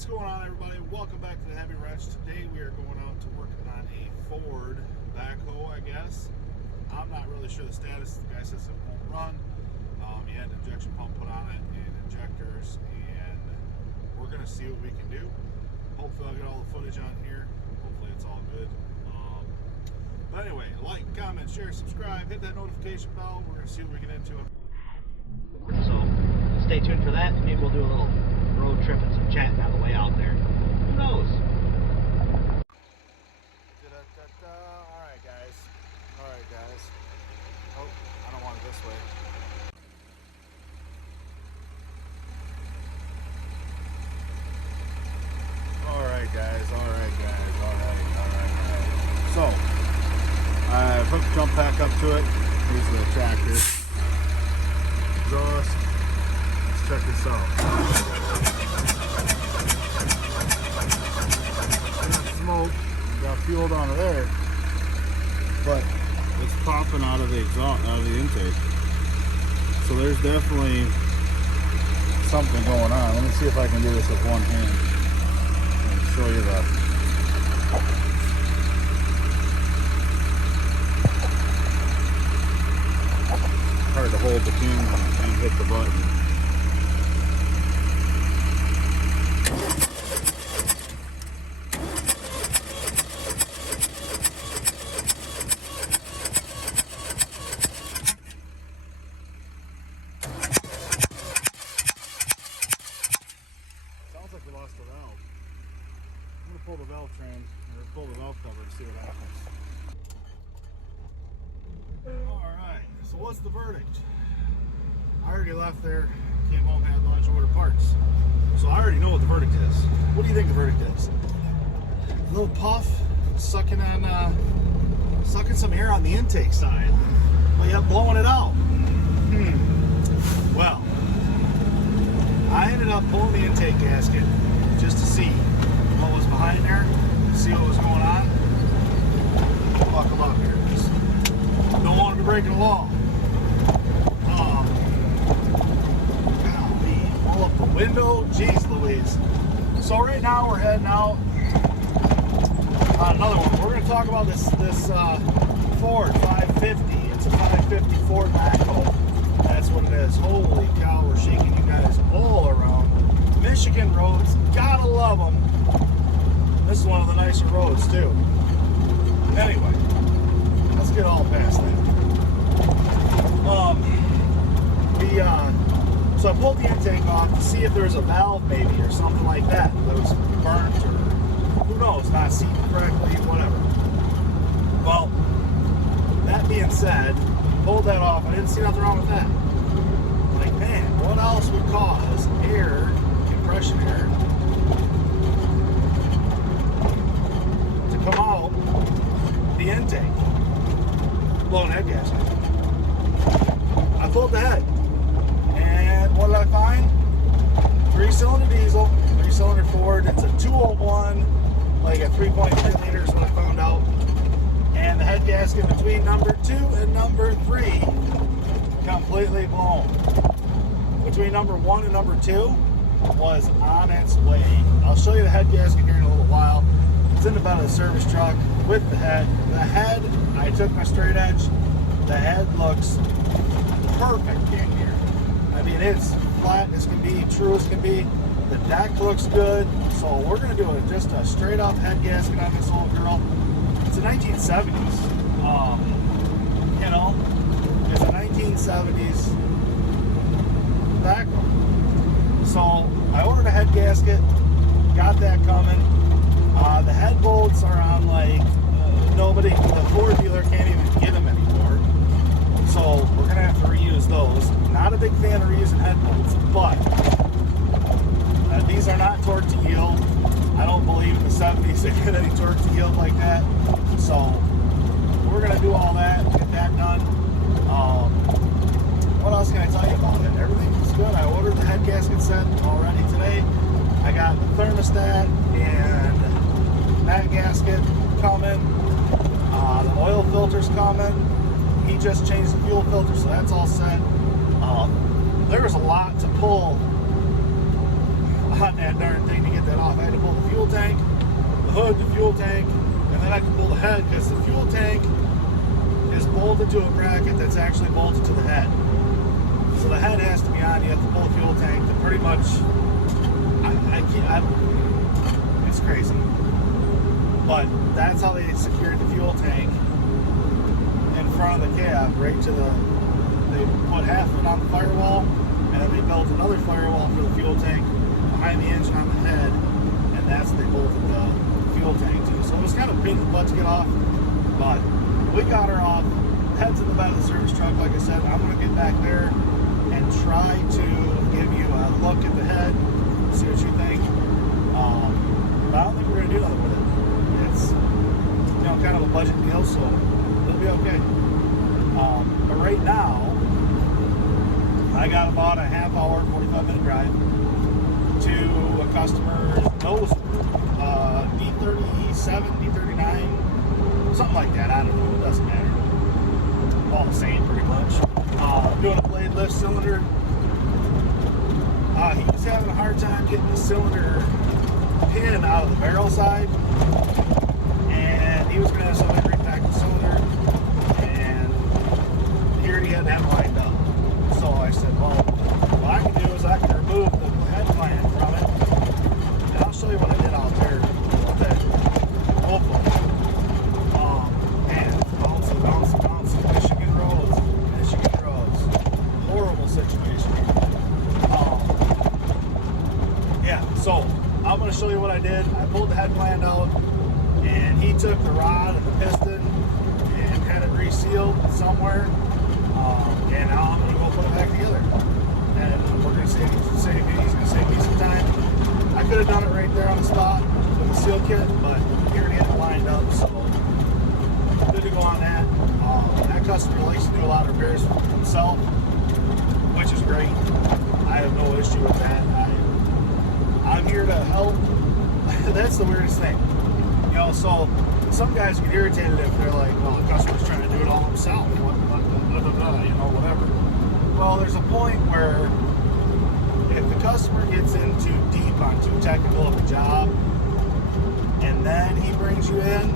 What's going on, everybody? Welcome back to the Heavy Wrench. Today we are going out to work on a Ford Backhoe, I guess. I'm not really sure the status. The guy says it won't run. He had an injection pump put on it and injectors, and we're going to see what we can do. Hopefully I'll get all the footage on here. Hopefully it's all good. But anyway, like, comment, share, subscribe, hit that notification bell. We're going to see what we get into. So stay tuned for that. Maybe we'll do a little road trip and some chatting on the way out there. Who knows? Alright guys. Oh, I don't want it this way. Alright guys. So, I've hooked the jump pack up to it. Here's the tractor. Exhaust. Let's check this out. Smoke, got fuel down there, but it's popping out of the exhaust, out of the intake. So there's definitely something going on. Let me see if I can do this with one hand. I'll show you the hard to hold the camera and hit the button. Sounds like we lost the valve. I'm going to pull the valve train, or pull the valve cover and see what happens. Alright, so what's the verdict? I already left there, came home, had lunch, ordered parts. So I already know what the verdict is. What do you think the verdict is? A little puff, sucking some air on the intake side, but yet blowing it out. Well, I ended up pulling the intake gasket just to see what was behind there, see what was going on. Buckle up here. Don't want him to break the law. Golly, pull up the window. Jeez Louise. So right now we're heading out on another one. We're going to talk about this Ford 550. It's a 550 Ford Backhoe. That's what it is. Holy cow, we're shaking you guys all around. Michigan roads, gotta love them. This is one of the nicer roads too. Anyway, let's get all past that. So I pulled the intake off to see if there was a valve maybe or something like that was burnt or who knows, not seating correctly, whatever. Well, that being said, pulled that off. I didn't see nothing wrong with that. Like, man, what else would cause air, compression air, to come out the intake? Blowing head gasket. I pulled the head, and what did I find? 3-cylinder diesel, 3-cylinder Ford. It's a 201, like a 3.3 liters. What I found out, and the head gasket between number 2 and number 3 completely blown. Between number 1 and number 2 was on its way. I'll show you the head gasket here in a little while. It's in the bed of the service truck with the head. The head, I took my straight edge. The head looks perfect in here. I mean, it's flat as can be, true as can be. The deck looks good. So we're going to do just a straight up head gasket on this old girl. It's a 1970s. You know, it's a 1970s Backhoe. So I ordered a head gasket, got that coming. The head bolts are on like nobody, the Ford dealer can't even get them anymore. So we're gonna have to reuse those. Not a big fan of reusing head bolts, but these are not torque to yield. I don't believe in the 70s they get any torque to yield like that. So we're gonna do all that, get that done. What else can I tell you about it? Everything was good. I ordered the head gasket set already today. I got the thermostat and that gasket coming. The oil filter's coming. He just changed the fuel filter, so that's all set. There was a lot to pull on that darn thing to get that off. off. I had to pull the fuel tank, the hood, the fuel tank, and then I can pull the head because the fuel tank is bolted to a bracket that's actually bolted to the head. So the head has to be on. You have to pull the fuel tank. And pretty much, it's crazy. But that's how they secured the fuel tank in front of the cab, right to they put half of it on the firewall, and then they built another firewall for the fuel tank behind the engine on the head, and that's what they bolted the fuel tank to. So it was kind of a pain in the butt to get off, but we got her off. Head's in the bed of the service truck, like I said. I'm going to get back there and try to give you a look at the head, see what you think. But I don't think we're going to do nothing with it. It's, you know, kind of a budget deal, so it'll be okay. But right now, I got about a half hour, 45-minute drive to a customer's nose, D37, D39, something like that. I don't know. It doesn't matter. All the same, pretty much. Doing a blade lift cylinder. He was having a hard time getting the cylinder pin out of the barrel side, and he was going to have somebody repack the cylinder, and here he had that lined up. So I said, well, what I can do is I can remove the head clamp from it, and I'll show you what I did out there with that Opal. And bouncy, Michigan roads, horrible situation. Yeah, so I'm going to show you what I did. I pulled the head clamp out, and he took the rod and the piston and had it resealed somewhere. And now I'm going to go put it back together. And we're going to save he's going to save me some time. I could have done it right there on the spot with the seal kit, but here it is lined up, so good to go on that. That customer likes to do a lot of repairs himself, which is great. I have no issue with that. I'm here to help. That's the weirdest thing. You know, so some guys get irritated if they're like, well, the customer's trying to do it all himself. You know, whatever. Well, there's a point where if the customer gets in too deep on too technical of a job, and then he brings you in,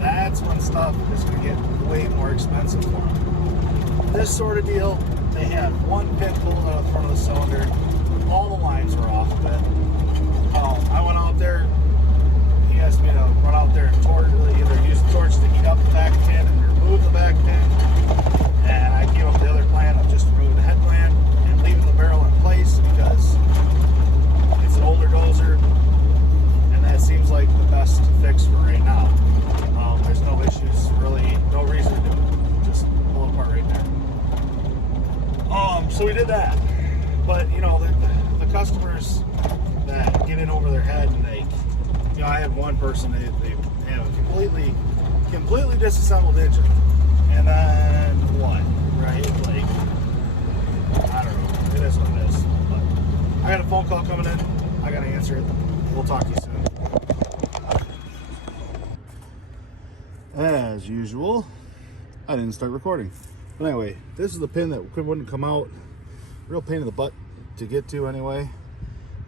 that's when stuff is going to get way more expensive for him. This sort of deal, they had one pin pulled out of the front of the cylinder. All the lines were off of it. I went out there. He asked me to run out there and either use the torch to heat up the back pin and remove the back pin. And I came up with the other plan of just removing the head clamp and leaving the barrel in place because it's an older dozer, and that seems like the best fix for right now. There's no issues, really, no reason to do it. Just pull it apart right there. So we did that. But, you know, the customers that get in over their head and they, you know, I had one person, they have a completely disassembled engine. And then what, right? Like, I don't know. It is what it is. But I got a phone call coming in. I got to answer it. We'll talk to you soon. As usual, I didn't start recording. But anyway, this is the pin that wouldn't come out. Real pain in the butt to get to anyway.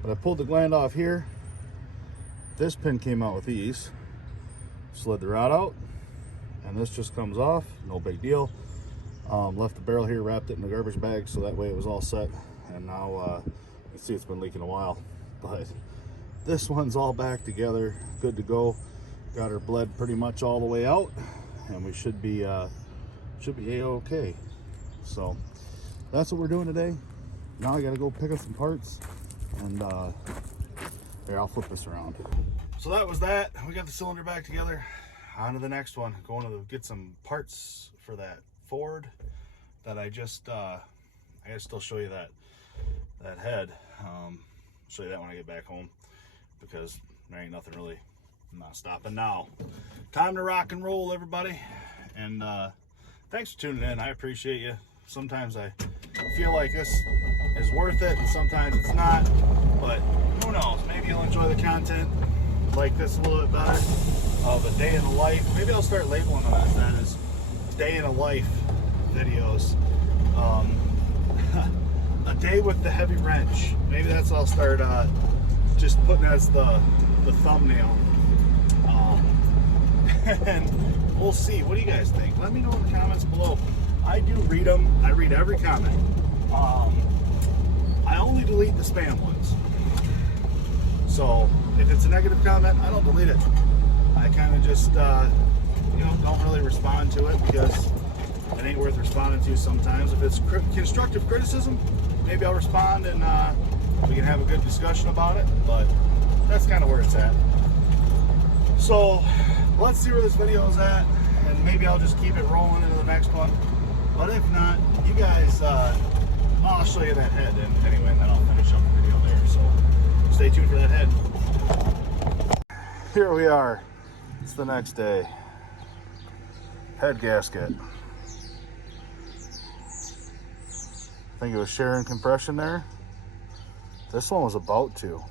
But I pulled the gland off here. This pin came out with ease. Slid the rod out. And this just comes off, no big deal. Left the barrel here, wrapped it in a garbage bag so that way it was all set. And now you can see it's been leaking a while, but this one's all back together, good to go. Got her bled pretty much all the way out, and we should be a-okay. So that's what we're doing today. Now I got to go pick up some parts, and here, I'll flip this around. So that was that. We got the cylinder back together. On to the next one. Going to get some parts for that Ford that I just I gotta still show you that head. Show you that when I get back home because there ain't nothing really. I'm not stopping now. Time to rock and roll, everybody. And thanks for tuning in. I appreciate you. Sometimes I feel like this is worth it, and sometimes it's not. But who knows? Maybe you'll enjoy the content. Like this a little bit better of a day in the life. Maybe I'll start labeling them as that as day in a life videos. A day with the heavy wrench. Maybe that's what I'll start just putting as the thumbnail. And we'll see. What do you guys think? Let me know in the comments below. I do read them. I read every comment. I only delete the spam ones. So if it's a negative comment, I don't delete it. I kind of just, don't really respond to it because it ain't worth responding to sometimes. If it's constructive criticism, maybe I'll respond and we can have a good discussion about it. But that's kind of where it's at. So let's see where this video is at, and maybe I'll just keep it rolling into the next one. But if not, you guys, I'll show you that head, and anyway, and then I'll finish up the video there. So stay tuned for that head. Here we are. It's the next day. Head gasket. I think it was sharing compression there. This one was about to.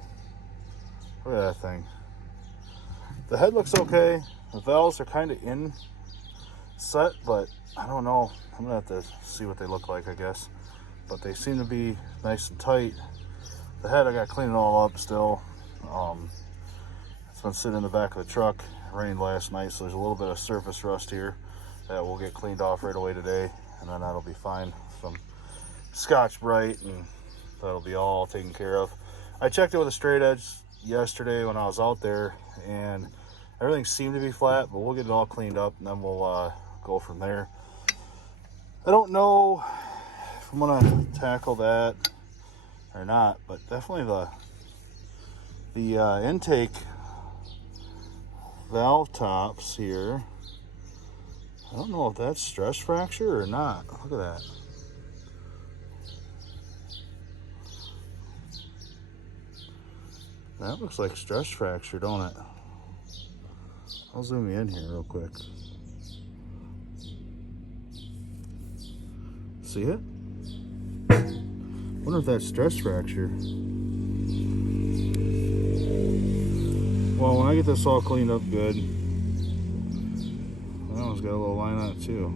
Look at that thing. The head looks okay. The valves are kind of in set, but I don't know. I'm gonna have to see what they look like, I guess. But they seem to be nice and tight. The head, I got to clean it all up still. It's been sitting in the back of the truck. It rained last night, so there's a little bit of surface rust here that will get cleaned off right away today, and then that'll be fine. Some Scotch-Brite, and that'll be all taken care of. I checked it with a straight edge yesterday when I was out there, and everything seemed to be flat, but we'll get it all cleaned up, and then we'll go from there. I don't know if I'm gonna tackle that or not, but definitely the intake valve tops here, I don't know if that's stress fracture or not. Look at that. That looks like stress fracture, don't it? I'll zoom you in here real quick. See it? Wonder if that's stress fracture. Well, when I get this all cleaned up good, that one's got a little line on it too.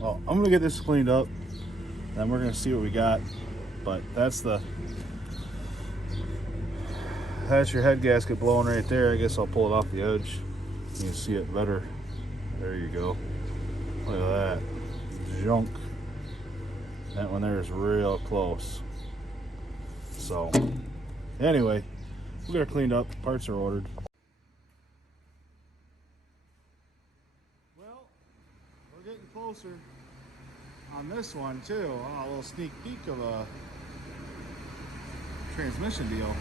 Well, I'm gonna get this cleaned up, then we're gonna see what we got. But that's your head gasket blowing right there. I guess I'll pull it off the edge. You can see it better. There you go. Look at that junk. That one there is real close. So anyway, we got it cleaned up. Parts are ordered. Well, we're getting closer on this one too. Oh, a little sneak peek of a transmission deal.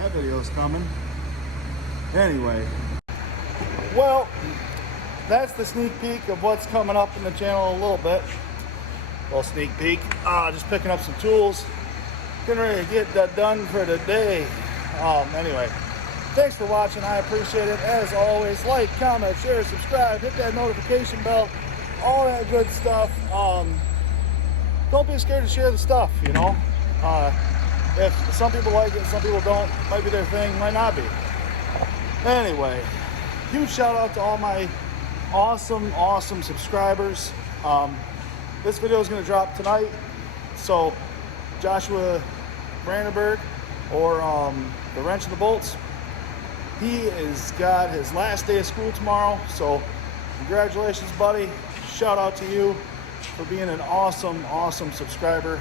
That video's coming. Anyway, well, that's the sneak peek of what's coming up in the channel a little bit. A little sneak peek. Just picking up some tools. Getting ready to get that done for the day. Anyway, thanks for watching. I appreciate it. As always, like, comment, share, subscribe, hit that notification bell, all that good stuff. Don't be scared to share the stuff, you know. If some people like it, some people don't, might be their thing, might not be. Anyway, huge shout out to all my awesome subscribers. This video is going to drop tonight, so Joshua Brandenburg, or the Wrench and the Bolts, he has got his last day of school tomorrow, so congratulations, buddy. Shout out to you for being an awesome subscriber.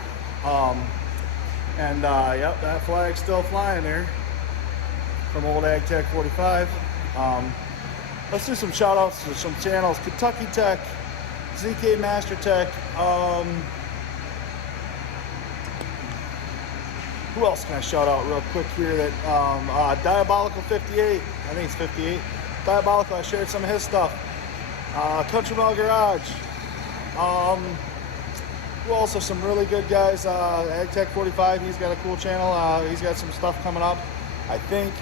Yep, that flag's still flying there from old Ag Tech 45. Let's do some shout outs to some channels. Kentucky Tech, ZK Master Tech. Who else can I shout out real quick here? That Diabolical 58, I think it's 58. Diabolical, I shared some of his stuff. Country Mile Garage. Who else are some really good guys? Ag Tech 45, he's got a cool channel. He's got some stuff coming up, I think.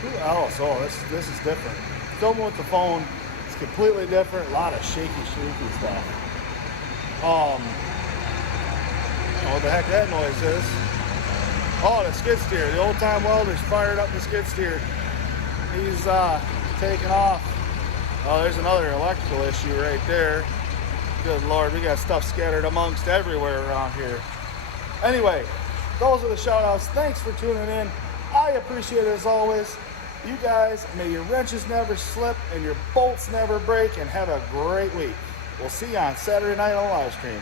Who else? Oh, this is different. Filming with the phone, it's completely different. A lot of shaky stuff. I don't know what the heck that noise is. Oh, the skid steer. The old time welder's fired up the skid steer. He's taking off. Oh, there's another electrical issue right there. Good Lord, we got stuff scattered amongst everywhere around here. Anyway, those are the shout outs. Thanks for tuning in. I appreciate it as always. You guys, may your wrenches never slip and your bolts never break, and have a great week. We'll see you on Saturday night on the live stream.